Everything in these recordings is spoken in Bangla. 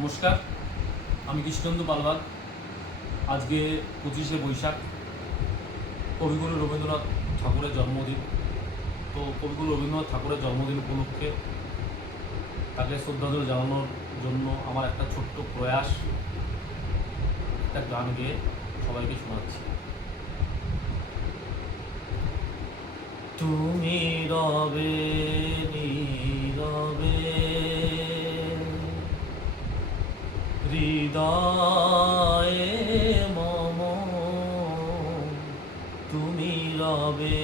নমস্কার, আমি কৃষ্ণেন্দু পালবাগ। আজকে 25শে বৈশাখ, কবিগুরু রবীন্দ্রনাথ ঠাকুরের জন্মদিন। তো কবিগুরু রবীন্দ্রনাথ ঠাকুরের জন্মদিন উপলক্ষে তাকে শ্রদ্ধাঞ্জলি জানানোর জন্য আমার একটা ছোট্ট প্রয়াস, একটা গান গেয়ে সবাইকে শোনাচ্ছি। তুমি রবে নীরবে হৃদয়ে মম, তুমি রবে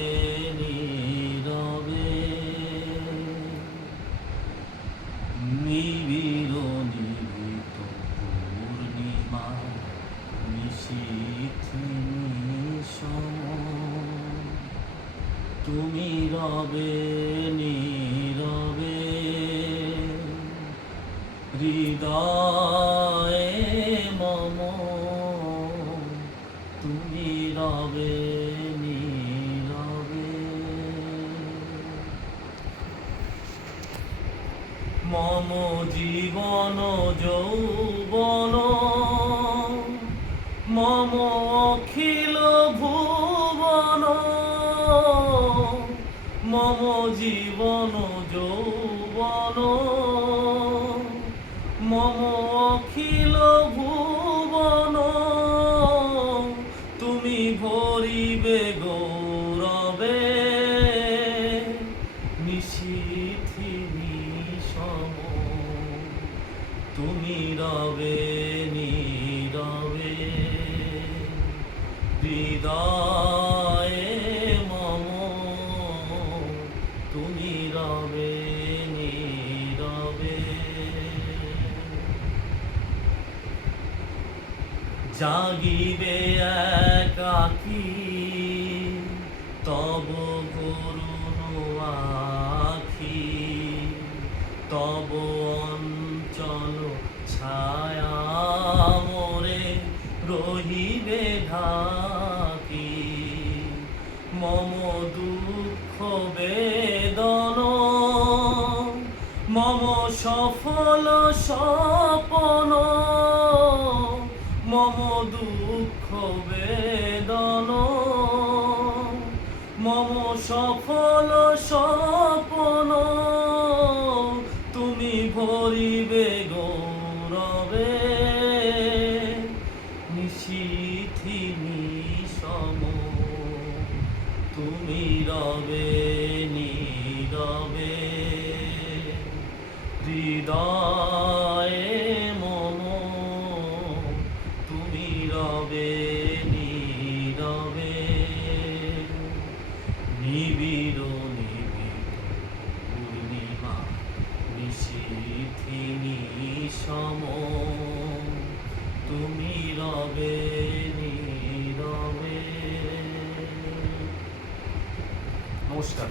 নীরবে নিবিড় নিভৃত পূর্ণিমা নিশীথে নিশম, তুমি রবে নীরবে হৃদয়ে মম, তুমি রবে নীরবে। মম জীবন যৌবন মম অখিল ভুবন, মম জীবন যৌবন মম অখিল ভুবন, তুমি ভরিবে গৌরবে নিশীথে নিশম, তুমি রবে নীরবে হৃদয়ে মম, তুমি রবে নীরবে। জাগিবে একাকী তব করুণ আখি, তব অঞ্চল ছায়া মোরে রহিবে ঢাকি, মম দুঃখ বেদন মম সফল স্বপন, মম দুঃখ বেদন মম সফল স্বপন, তুমি ভরিবে গৌরবে নিশীথে নিশম, তুমি রবে নীরবে হৃদয়ে মম, তুমি রবে নীরবে নিবিড় নিভৃত পূর্ণিমা নিশীথে নিশম, তুমি রবে নীরবে। নমস্কার।